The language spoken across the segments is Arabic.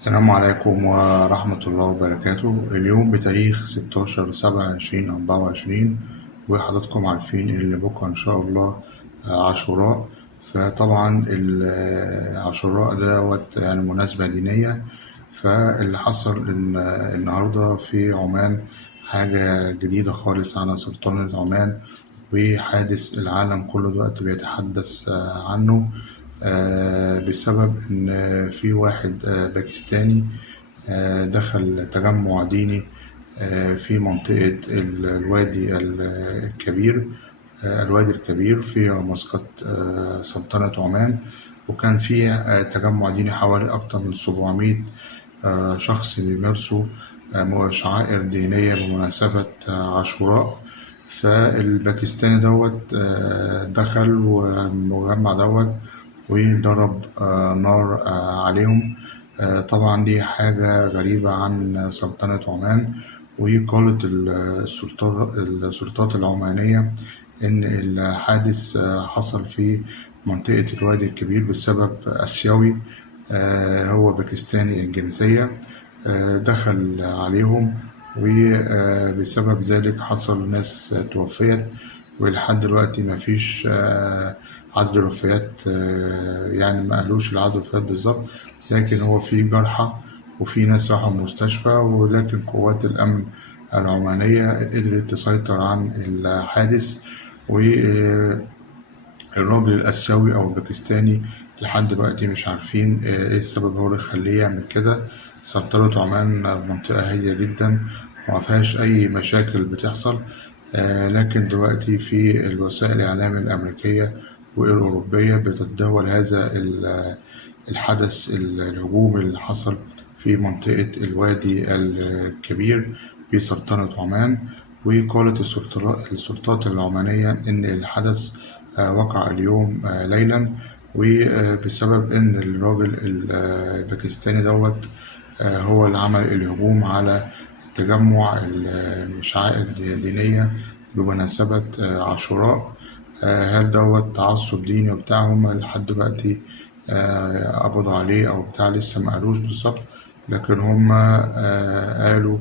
السلام عليكم ورحمة الله وبركاته. اليوم بتاريخ 16/7/2024، وحضراتكم عارفين اللي بكرة إن شاء الله عاشوراء. فطبعا عاشوراء دوت يعني مناسبة دينية. فاللي حصل إن النهاردة في عمان حاجة جديدة خالص على سلطنة عمان، وحادث العالم كله دلوقتي بيتحدث عنه، بسبب إن في واحد باكستاني دخل تجمع ديني في منطقة الوادي الكبير في مسقط سلطنة عمان. وكان فيه تجمع ديني حوالي أكتر من 700 شخص بيمارسوا شعائر دينية بمناسبة عاشوراء. فالباكستاني دوت دخل والمجمع دوت وضرب نار عليهم. طبعا دي حاجة غريبة عن سلطنة عمان. وقالت السلطات العمانية إن الحادث حصل في منطقة الوادي الكبير بسبب آسيوي هو باكستاني الجنسية دخل عليهم، وبسبب ذلك حصل ناس توفيت. ولحد دلوقتي مفيش عدد الوفيات، يعني ما قالوش العدد الوفيات بالظبط، لكن هو في جرحى وفي ناس راحوا المستشفى. ولكن قوات الأمن العمانية قدرت تسيطر عن الحادث. والراجل الآسيوي أو الباكستاني لحد دلوقتي مش عارفين إيه السبب هو اللي يخليه يعمل كده. سلطنة عمان منطقة هادية جدا ومفيهاش أي مشاكل بتحصل، لكن دلوقتي في الوسائل الإعلام الأمريكية والأوروبية بتتداول هذا الحدث، الهجوم اللي حصل في منطقة الوادي الكبير في سلطنة عمان. وقالت السلطات العمانية إن الحدث وقع اليوم ليلا، وبسبب إن الراجل الباكستاني دوت هو اللي عمل الهجوم على تجمع الشعائر الدينية بمناسبة عاشوراء. هل دوت تعصب ديني وبتاعهم لحد دلوقتي قبضوا عليه أو بتاع لسه ما قالوش بالظبط، لكن هم قالوا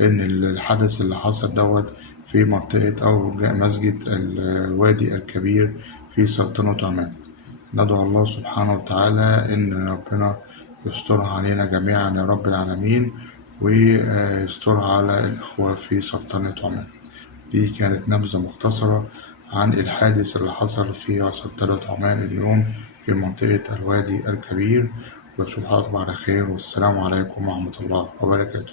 إن الحدث اللي حصل دوت في منطقة أو مسجد الوادي الكبير في سلطنة عمان. ندعو الله سبحانه وتعالى إن ربنا يسترها علينا جميعا يا رب العالمين، ويسترها على الإخوة في سلطنة عمان. دي كانت نبذة مختصرة عن الحادث اللي حصل في سلطنة عمان اليوم في منطقة الوادي الكبير. وأشوف حضراتكم على خير، والسلام عليكم ورحمة الله وبركاته.